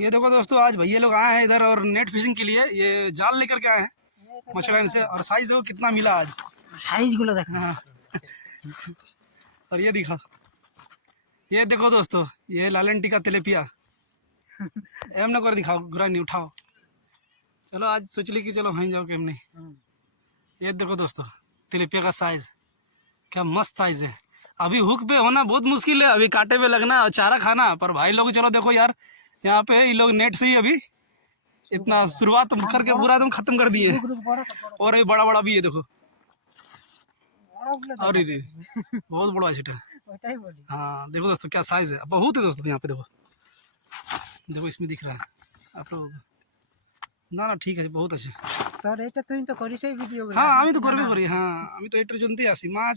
ये देखो दोस्तों, आज भैया लोग आए हैं इधर और नेट फिशिंग के लिए ये जाल लेकर के आए हैं मछली से। और साइज देखो कितना मिला आज, साइज गुलो देख। हाँ। और ये दिखा, ये देखो दोस्तों, ये लालन टीका तिलेपिया एम न कर दिखाओ, गुरा नहीं उठाओ। चलो आज सोच ली कि चलो वहीं जाओ केम नहीं। ये देखो दोस्तों तिलेपिया का साइज, क्या मस्त साइज है। अभी हुक पे होना बहुत मुश्किल है, अभी कांटे पे लगना और चारा खाना। पर भाई लोग चलो देखो यार, यहाँ पे ये लोग नेट से ही अभी इतना शुरुआत करके पूरा एकदम खत्म कर दिए। और ये बड़ा बड़ा भी है देखो, और ये बहुत बड़ा है। हाँ देखो दोस्तों क्या साइज है, बहुत है दोस्तों। यहाँ पे देखो, देखो इसमें दिख रहा है आप लोग। ना ठीक है, बहुत अच्छे। তোর এটা তুই তো করিসই ভিডিও। হ্যাঁ আমি তো করবই করি, হ্যাঁ আমি তো এটা জন্যই আসি মাছ